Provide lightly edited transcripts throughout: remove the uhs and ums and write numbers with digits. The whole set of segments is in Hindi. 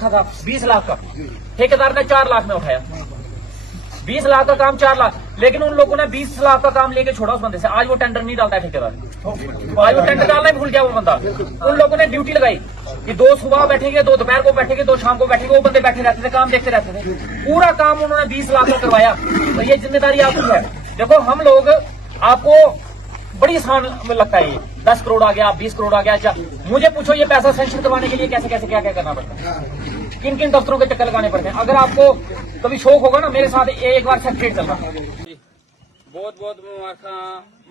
रखा था 20 लाख का, ठेकेदार ने 4 लाख में उठाया। 20 लाख का काम 4 लाख, लेकिन उन लोगों ने 20 लाख का काम लेके छोड़ा उस बंदे से। आज वो टेंडर नहीं डालता है ठेकेदार, आज वो टेंडर डालना ही भूल गया वो बंदा। उन लोगों ने ड्यूटी लगाई कि 2 सुबह बैठेंगे, 2 दोपहर को बैठेंगे, 2 शाम को बैठेंगे। वो बंदे बैठे रहते थे, काम देखते रहते थे। पूरा काम उन्होंने 20 लाख का करवाया। तो ये जिम्मेदारी आपकी है। देखो हम लोग आपको बड़ी आसान लगता है, ये 10 करोड़ आ गया, 20 करोड़ आ गया। अच्छा मुझे पूछो ये पैसा सेंक्शन करवाने के लिए कैसे कैसे क्या क्या करना पड़ता है, किन किन दफ्तरों के चक्कर लगाने पड़ते हैं। अगर आपको कभी शौक होगा ना, मेरे साथ एक बार सर्टिफिकेट चलना। बहुत बहुत मुबारक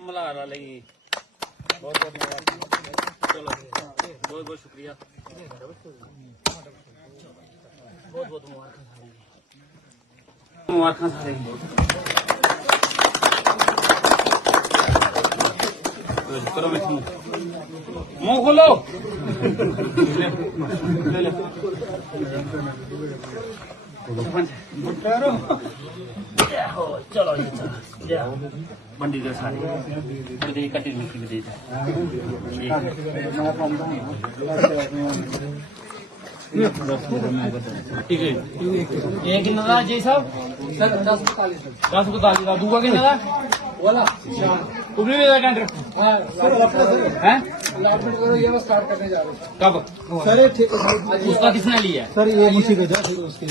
मल्हार लगी, बहुत बहुत मुबारक। चलो बहुत बहुत शुक्रिया, बहुत बहुत मुबारक सारे। करो मुंह खोलो, चलो बंडी दे सारी कटी मिट्टी भी दे ठीक है। एक कितना जी साहब? सर 10:45 का। दूसरा कितना वाला तुमने भी टेंडर है? ये स्टार्ट करने जा रहे हैं। कब सर? उसका किसने लिया सर? ये मुंशी का उसके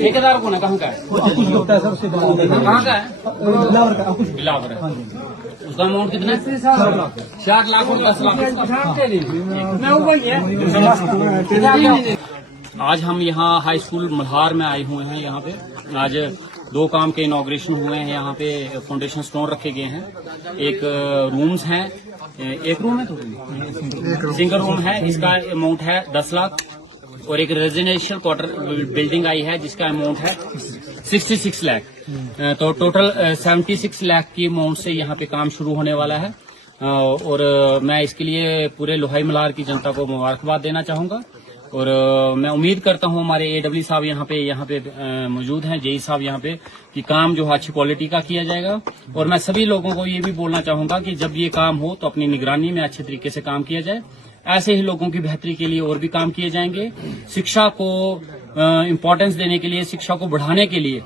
ठेकेदार कौन है? कहाँ का है? कहाँ का है? बिलावर है। उसका अमाउंट कितना है? 60 लाख और 10 लाख। आज हम यहाँ हाई स्कूल मल्हार में आए हुए हैं। यहाँ पे आज 2 काम के इनॉग्रेशन हुए हैं। यहाँ पे फाउंडेशन स्टोन रखे गए हैं। एक रूम्स हैं, एक रूम है तो सिंगल रूम है, इसका अमाउंट है 10 लाख। और एक रेजिडेंशियल क्वार्टर बिल्डिंग आई है जिसका अमाउंट है 66 लाख। तो टोटल 76 लाख की अमाउंट से यहाँ पे काम शुरू होने वाला है। और मैं इसके लिए पूरे लोहाई मल्हार की जनता को मुबारकबाद देना चाहूंगा। और मैं उम्मीद करता हूं हमारे AW साहब यहाँ पे मौजूद हैं, जेई साहब यहाँ पे, कि काम जो है अच्छी क्वालिटी का किया जाएगा। और मैं सभी लोगों को ये भी बोलना चाहूंगा कि जब ये काम हो तो अपनी निगरानी में अच्छे तरीके से काम किया जाए। ऐसे ही लोगों की बेहतरी के लिए और भी काम किए जाएंगे। शिक्षा को इम्पोर्टेंस देने के लिए, शिक्षा को बढ़ाने के लिए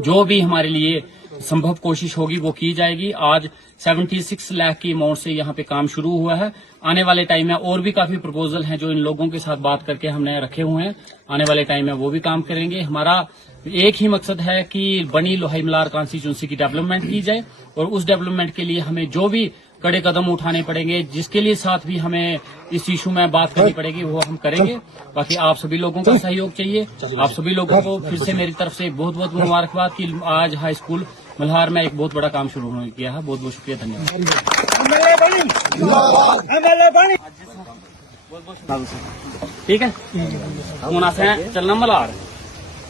जो भी हमारे लिए संभव कोशिश होगी वो की जाएगी। आज 76 लाख की अमाउंट से यहाँ पे काम शुरू हुआ है। आने वाले टाइम में और भी काफी प्रपोजल हैं जो इन लोगों के साथ बात करके हमने रखे हुए हैं। आने वाले टाइम में वो भी काम करेंगे। हमारा एक ही मकसद है कि बनी लोहाई मल्हार कॉन्स्टिट्यूंसी की डेवलपमेंट की जाए। और उस डेवलपमेंट के लिए हमें जो भी कड़े कदम उठाने पड़ेंगे, जिसके लिए साथ भी हमें इस इशू में बात करनी पड़ेगी, वो हम करेंगे। बाकी आप सभी लोगों का सहयोग चाहिए। आप सभी लोगों को फिर से मेरी तरफ से बहुत बहुत मुबारकबाद कि आज हाई स्कूल मल्हार में एक बहुत बड़ा काम शुरू होने किया है। बहुत बहुत शुक्रिया, धन्यवाद। ठीक है, होना से चलना मल्हार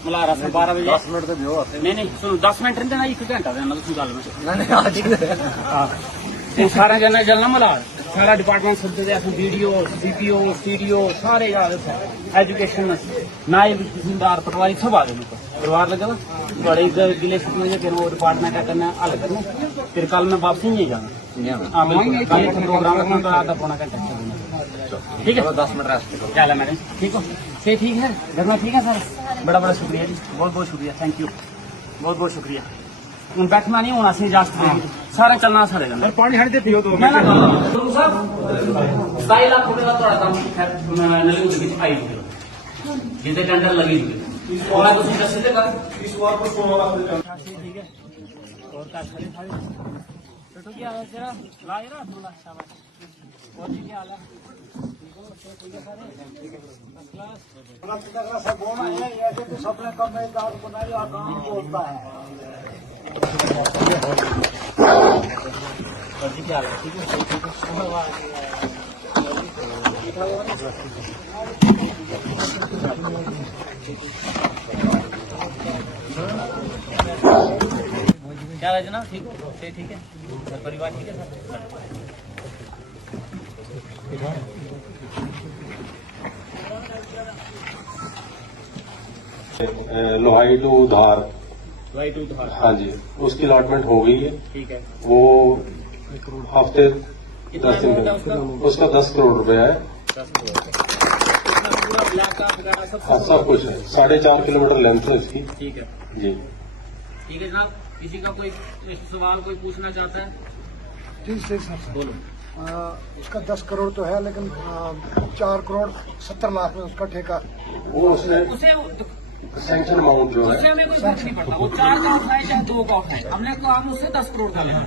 12 बजे 10 मिनट नहीं सुनो 10 मिनट नहीं देना, 1 घंटा देना गल सारा जन चलना मल्हार। सारा डिपार्टमेंट सदे BDO CPO CDO सारे एजुकेशन नायब तहसीलदार पटवारी सब आ गए। परिवार लगे बड़े गिले शिकवे फिर वो डिपार्टमेंट करना हल करना। फिर कल मैं वापसी नहीं जाना। प्रोग्राम आधा पौना घंटा ठीक है। 10 मिनट रेस्ट क्या है मैडम? ठीक हो से ठीक है, घर में ठीक है सर? बड़ा बड़ा शुक्रिया जी, बहुत बहुत शुक्रिया, थैंक यू, बहुत बहुत शुक्रिया। हूँ बैठना नहीं होना इजाजत देगी, सारा चलना सारे पानी हट दे पियो तो 27 लाख रुपए का थोड़ा काम आई जितने टेंडर लगी और कुछ दस से कर ठीक है। और का तो क्या है जरा ला जरा थोड़ा शाबाश। और जी क्या हाल है? ठीक है सारे सब बोलना है ऐसे तो सपने कम में दाल बनाई और काम बोलता है। क्या हाल है? ठीक है क्या है जनाब? ठीक हो से ठीक है, घर परिवार ठीक है सर? लोहाई टू धार, हाँ जी, उसकी अलॉटमेंट हो गई है। ठीक है, वो हफ्ते 10 दिन में उसका 10 करोड़ रुपया है। 10 करोड़ स्टाफ वगैरह सब हाँ सब कुछ है, 4.5 किलोमीटर लेंथ है इसकी। ठीक है। जी ठीक है जनाब, किसी का कोई सवाल कोई पूछना चाहता है? जी सही सर। बोलो। उसका 10 करोड़ तो है, लेकिन 4 करोड़ 70 लाख में उसका ठेका। वो उसने उसे सैंक्शन अमाउंट जो उससे है, हमें कोई फर्क नहीं पड़ता, वो 4 का उठाए चाहे 2 का उठाए, हमने काम उससे 10 करोड़ का लेना।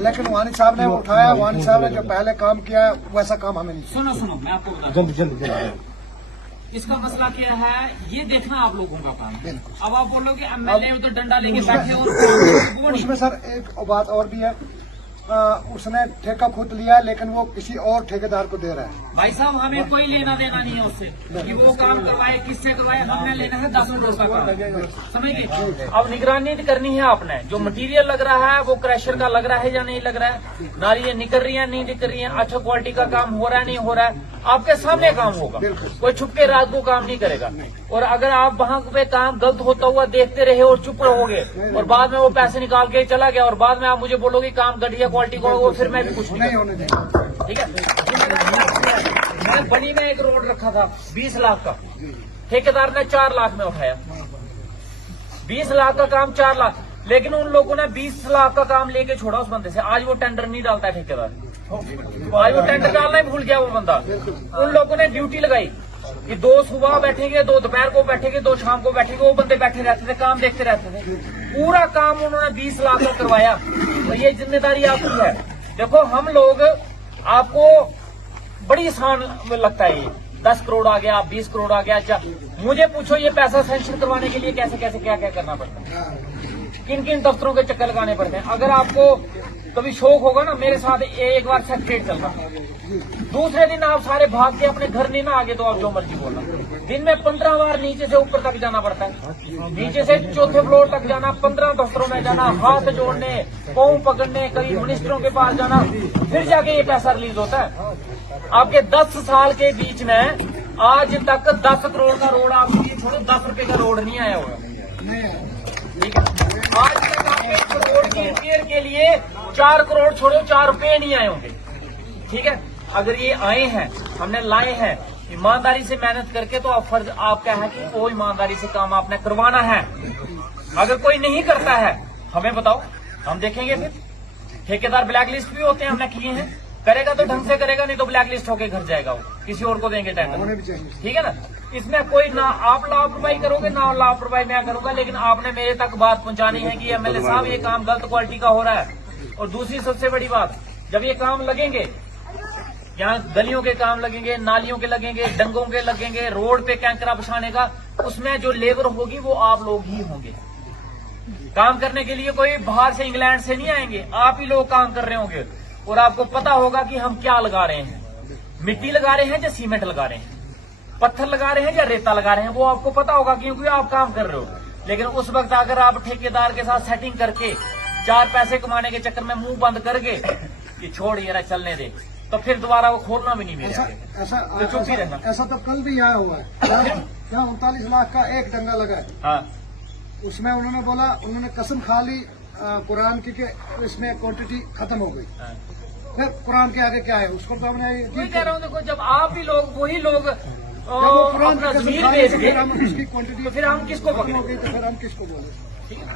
लेकिन वानी साहब ने उठाया, वानी साहब ने जो पहले काम किया है वैसा काम हमें नहीं। सुनो सुनो, मैं आपको बता जल्दी जल्दी जल्दी। इसका मसला क्या है, ये देखना आप लोगों का काम है। बिल्कुल। अब आप बोलोगे एमएलए तो डंडा लेके बैठे और वो नहीं। उसमें सर एक बात और भी है, उसने ठेका खुद लिया है, लेकिन वो किसी और ठेकेदार को दे रहा है। भाई साहब हमें कोई लेना देना नहीं है उससे कि वो काम करवाए किससे करवाए, हमने लेना है 10 करोड़ का काम, समझ गए? अब निगरानी करनी है आपने, जो मटेरियल लग रहा है वो क्रैशर का लग रहा है या नहीं लग रहा है, नालियां निकल रही है नहीं निकल रही है, अच्छा क्वालिटी का काम हो रहा है नहीं हो रहा है, आपके सामने काम होगा, कोई छुप के रात को काम नहीं करेगा। और अगर आप वहां पे काम गलत होता हुआ देखते रहे और चुप रहोगे और बाद में वो पैसे निकाल के चला गया और बाद में आप मुझे बोलोगे काम घटिया क्वालिटी का होगा, फिर मैं भी कुछ नहीं होने देंगे। ठीक है। मैं बनी में एक रोड रखा था 20 लाख का, ठेकेदार ने 4 लाख में उठाया। 20 लाख का काम 4 लाख, लेकिन उन लोगों ने 20 लाख का काम लेके छोड़ा उस बंदे से। आज वो टेंडर नहीं डालता है ठेकेदार, आज वो टेंडर डालना ही भूल गया वो बंदा। उन लोगों ने ड्यूटी लगाई कि 2 सुबह बैठेंगे, 2 दोपहर को बैठेंगे, 2 शाम को बैठेंगे, वो बंदे बैठे रहते थे, काम देखते रहते थे। पूरा काम उन्होंने 20 लाख का करवाया। तो ये जिम्मेदारी आपकी है। देखो हम लोग आपको बड़ी आसान लगता है, ये 10 करोड़ आ गया, 20 करोड़ आ गया। अच्छा मुझे पूछो ये पैसा सैंक्शन करवाने के लिए कैसे कैसे क्या क्या करना पड़ता है, किन किन दफ्तरों के चक्कर लगाने पड़ते हैं। अगर आपको कभी शौक होगा ना, मेरे साथ एक बार सेक्रेटरी चल रहा, दूसरे दिन आप सारे भाग के अपने घर नहीं ना आगे तो आप जो मर्जी बोलना। दिन में 15 बार नीचे से ऊपर तक जाना पड़ता है, नीचे से 4थे फ्लोर तक जाना, 15 दफ्तरों में जाना, हाथ जोड़ने, पाँव पकड़ने, कई मिनिस्टरों के पास जाना, फिर जाके ये पैसा रिलीज होता है। आपके 10 साल के बीच में आज तक 10 करोड़ का रोड, आप ये छोड़ो 10 रुपए का रोड नहीं आया होगा। ठीक है, आज तक आपके एक रोड की रिपेयर के लिए 4 करोड़ छोड़ो 4 रुपए नहीं आए होंगे। ठीक है, अगर ये आए हैं, हमने लाए हैं ईमानदारी से मेहनत करके, तो आप फर्ज आपका है कि वो ईमानदारी से काम आपने करवाना है। अगर कोई नहीं करता है हमें बताओ, हम देखेंगे। फिर ठेकेदार ब्लैक लिस्ट भी होते हैं, हमने किए हैं। करेगा तो ढंग से करेगा, नहीं तो ब्लैक लिस्ट होके घर जाएगा, वो किसी और को देंगे टेंडर। ठीक है ना, इसमें कोई ना आप लापरवाही करोगे ना लापरवाही मैं करूंगा, लेकिन आपने मेरे तक बात पहुंचानी है कि एमएलए साहब ये काम गलत क्वालिटी का हो रहा है। और दूसरी सबसे बड़ी बात, जब ये काम लगेंगे, यहाँ गलियों के काम लगेंगे, नालियों के लगेंगे, डंगों के लगेंगे, रोड पे कैंकरा बिछाने का, उसमें जो लेबर होगी वो आप लोग ही होंगे। काम करने के लिए कोई बाहर से इंग्लैंड से नहीं आएंगे, आप ही लोग काम कर रहे होंगे। और आपको पता होगा कि हम क्या लगा रहे हैं, मिट्टी लगा रहे हैं या सीमेंट लगा रहे हैं, पत्थर लगा रहे हैं या रेता लगा रहे हैं, वो आपको पता होगा क्योंकि आप काम कर रहे हो। लेकिन उस वक्त अगर आप ठेकेदार के साथ सेटिंग करके 4 पैसे कमाने के चक्कर में मुंह बंद कर गए कि छोड़ ये चलने दे, तो फिर दोबारा वो खोलना भी नहीं मिलेगा। तो चुप ही रहना। ऐसा तो कल भी आया हुआ है, यहाँ 39 लाख का एक डंगा लगा है। हाँ, उसमें उन्होंने बोला, उन्होंने कसम खा ली कुरान की कि इसमें क्वांटिटी खत्म हो गई। हाँ। फिर कुरान के आगे क्या है, उसको तो हमने वही कह रहा हूँ। देखो जब आप ही लोग वही लोग कुरान अपना की कसम जमीन खा ली, बेच तो के, फिर हम उसकी क्वांटिटी तो फिर हम किसको खत्म पकड़े? हो गई तो फिर हम किसको बोले?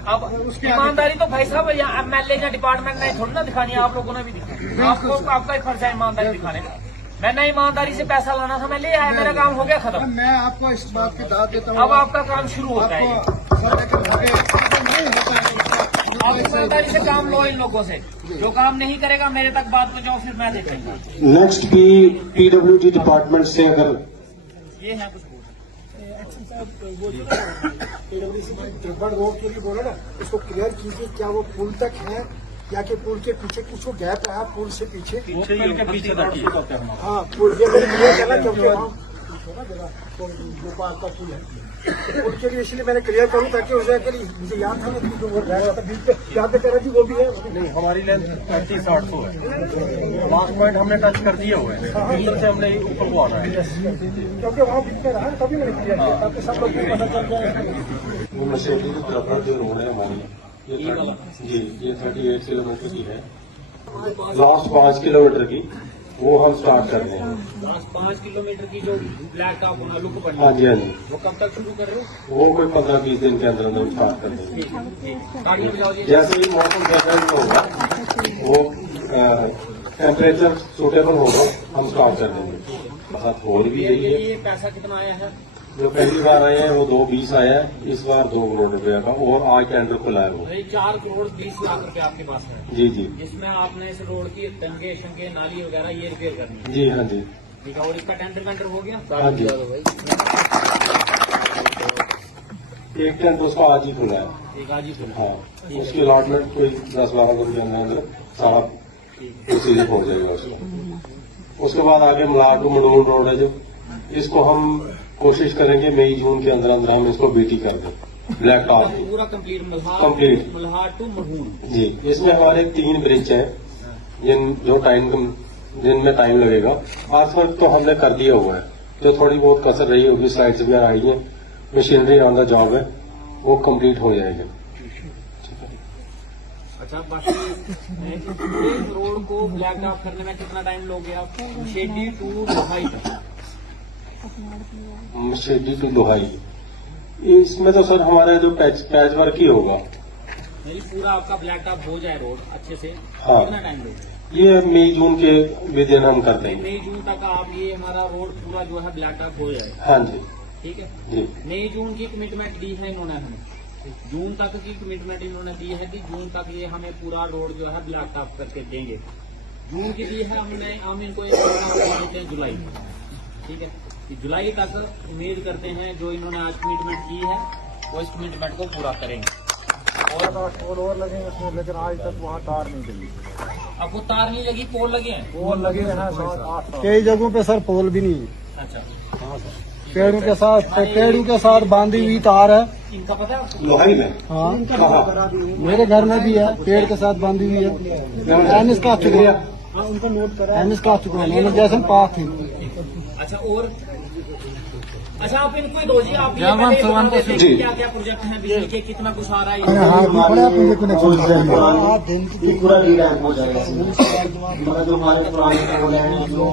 अब ईमानदारी तो भाई साहब यहाँ एमएलए या डिपार्टमेंट ने थोड़ी ना दिखानी है, आप लोगों ने भी दिखानी। आपको आपका ही फर्ज है ईमानदारी दिखाने का। मैंने ईमानदारी से पैसा लाना था, मैं ले आया, मेरा काम हो गया खत्म। मैं आपको इस बात की दाद देता हूँ, अब आपका काम शुरू होता है। आपको सर लेकिन आगे ऐसा नहीं होता है। आप ईमानदारी से काम लो इन लोगों से, जो काम नहीं करेगा मेरे तक बात पहुंचाओ, फिर मैं देखेंगा। नेक्स्ट भी पीडब्ल्यूडी डिपार्टमेंट से अगर ये है कुछ त्रिभुवन रोड के लिए बोला ना, उसको क्लियर कीजिए, क्या वो पुल तक है या कि पुल के पीछे कुछ गैप है, पुल से पीछे। हाँ, पुल ये मैंने क्लियर करना, क्योंकि वहाँ गोपाल का पुल है, पुल के लिए इसलिए मैंने क्लियर करूँ ताकि उस जगह के लिए मुझे याद था ना, जो वो रह रहा था बीच पे, याद कह रहा थी वो भी है। नहीं, हमारी लेंथ 35-800 है, लास्ट पॉइंट हमने टच कर दिए हुए हैं, इधर से हमने ऊपर को आना है। क्योंकि वहाँ बीच में रहा, तभी मैंने क्लियर किया ताकि सब लोग को पता चल जाए। वो मशीनरी की तरफ जो रोड है हमारी, ये 38 किलोमीटर की है, लास्ट 5 किलोमीटर की वो हम स्टार्ट कर रहे हैं। 5 किलोमीटर की जो ब्लैक टॉप लुक बनी हाँ जी हाँ जी, वो कब तक शुरू कर रहे हो? वो कोई 15-20 दिन के अंदर अंदर स्टार्ट कर देंगे। गाड़ी बजाओ जी। जैसे ही मौसम फेवरेबल होगा, वो टेम्परेचर सूटेबल होगा, हम स्टार्ट कर देंगे। बहुत होल भी यही है। ये पैसा कितना आया है? जो पहली बार आए हैं वो 220 आया है, इस बार 2 करोड़ रुपया का, और आज टेंडर खुला है वो। 4 करोड़ 20 लाख रुपए आपके पास है, जी जी जिसमें आपने इस रोड की टंगे शंगे नाली वगैरह ये रिपेयर करनी है। जी हाँ जी ठीक है, और इसका टेंडर हो गया? हाँ जी। एक टेंडर उसका आज ही खुला है। एक आज ही खुला। हाँ, उसकी अलॉटमेंट कोई 10-12 दिन के अंदर सारा प्रोसीजर हो जाएगा उसका। उसके बाद आगे मलाड टू मडूल रोड है जो, इसको हम कोशिश करेंगे मई जून के अंदर अंदर हम इसको बीटी कर दें, ब्लैक टॉप पूरा कंप्लीट कंप्लीट मल्हार टू मडूल। जी। इसमें हमारे 3 ब्रिज हैं जिनमें टाइम लगेगा। आज तक तो हमने कर दिया हुआ है, जो थोड़ी बहुत कसर रही होगी, स्लाइड्स वगैरह आई है, मशीनरी ऑन द जॉब है, वो कंप्लीट हो जाएगा। अच्छा, बाकी इस रोड को ब्लैक टॉप करने में कितना टाइम लोगे आप? शेडी टू लोहाई तक। शेडी टू लोहाई, इसमें तो सर हमारे जो पैच वर्क ही होगा। नहीं, पूरा आपका ब्लैक टॉप हो जाए रोड अच्छे से, हाँ। कितना टाइम लोगे? ये मई जून के विदिन हम कर देंगे। मई जून तक आप ये हमारा रोड पूरा जो है ब्लैक टॉप हो जाए। हाँ जी ठीक है जी। मई जून की कमिटमेंट दी है इन्होंने हमें, जून तक की कमिटमेंट इन्होंने दी है कि जून तक ये हमें पूरा रोड जो है ब्लैक टॉप करके देंगे। जून की दी है हमने, हम इनको एक महीना देते हैं जुलाई। ठीक है, कि जुलाई तक उम्मीद करते हैं जो इन्होंने आज कमिटमेंट की है वो इस कमिटमेंट को पूरा करेंगे। और लगेंगे उसमें, लेकिन आज तक वहाँ तार नहीं लगी। अब वो तार नहीं लगी, पोल लगे हैं। पोल लगे हैं 7-8 कई जगहों पे सर, पोल भी नहीं है। अच्छा, पेड़ों के साथ बांधी हुई तार है। इनका पता है आपको? लोहाई में हाँ, मेरे घर में भी है, पेड़ के साथ बांधी हुई है। एनएस का शुक्रिया, उनका नोट करा, एनएस का शुक्रिया, जैसे पास थी। अच्छा, और अच्छा आप इनको ही दो जी, आप क्या क्या प्रोजेक्ट हैं बिजली के, कितना कुछ आ रहा है? पूरा डीडैम हो जाएगा। मतलब जो हमारे पुराने रोड हैं, जो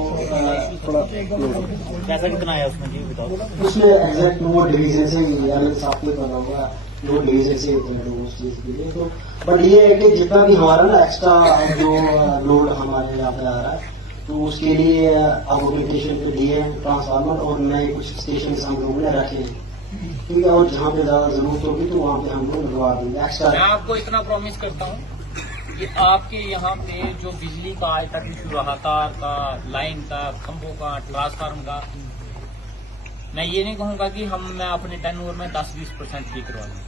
थोड़ा पैसा कितना आया उसमें जी बताओ? उसमें एग्जैक्ट नोट डिवीजन से आपको बना हुआ नोट डिवीजन से उस चीज के लिए। तो बट ये है कि जितना भी हमारा ना एक्स्ट्रा जो लोड हमारे यहाँ पे आ रहा है, तो उसके लिए अब एप्लीकेशन पे दिए ट्रांसफार्मर और नए कुछ स्टेशन हम लोगों ने रखे हैं। ठीक है, और जहाँ पे ज्यादा जरूरत होगी तो वहाँ पे हम लोग लगवा देंगे एक्स्ट्रा। मैं आपको इतना प्रॉमिस करता हूँ कि आपके यहाँ पे जो बिजली का आज तक इशू रहा, तार का, लाइन का, खंभों का, ट्रांसफार्मर का, मैं ये नहीं कहूँगा कि मैं अपने टर्नओवर में 10-20% ठीक करवा दूँ।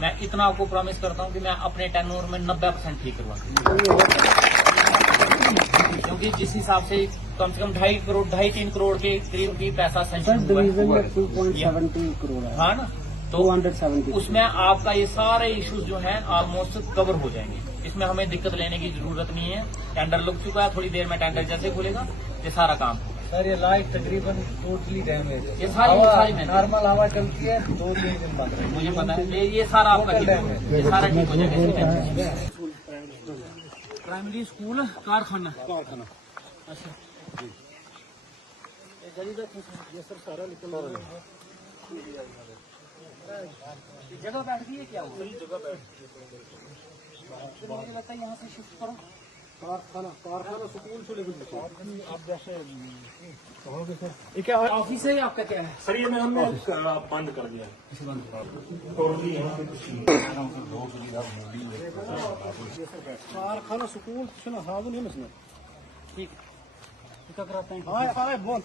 मैं इतना आपको प्रॉमिस करता हूँ कि मैं अपने टर्नओवर में 90% ठीक करवा दूँ। क्योंकि जिस हिसाब से कम 2.5-3 करोड़ के करीब की पैसा सेंशन हुआ है, 2.70 करोड़ है। हाँ ना, तो 270 उसमें आपका ये सारे इश्यूज जो हैं ऑलमोस्ट कवर हो जाएंगे। इसमें हमें दिक्कत लेने की जरूरत नहीं है। टेंडर लग चुका है, थोड़ी देर में टेंडर जैसे खुलेगा ये सारा काम होगा। सर, ये लाइट तकरीबन टोटली डैमेज है। ये सारी नॉर्मल हवा चलती है, 2-3 दिन बंद रहती है। मुझे पता है, ये सारा आपका ठीक है, ये सारा ठीक हो जाएगा। प्राइमरी स्कूल कारखाना। अच्छा, जगह बैठ गई है क्या? जगह बैठ, मुझे लगता है यहाँ से शिफ्ट करो। कारखाना स्कूल से लेकर आप जैसे कहोगे सर। ये क्या ऑफिस है आपका, क्या है? सर, ये हमने बंद कर दिया। कारखाना स्कूल सुना हाँ नहीं मसला। ठीक, कराते हैं। बोल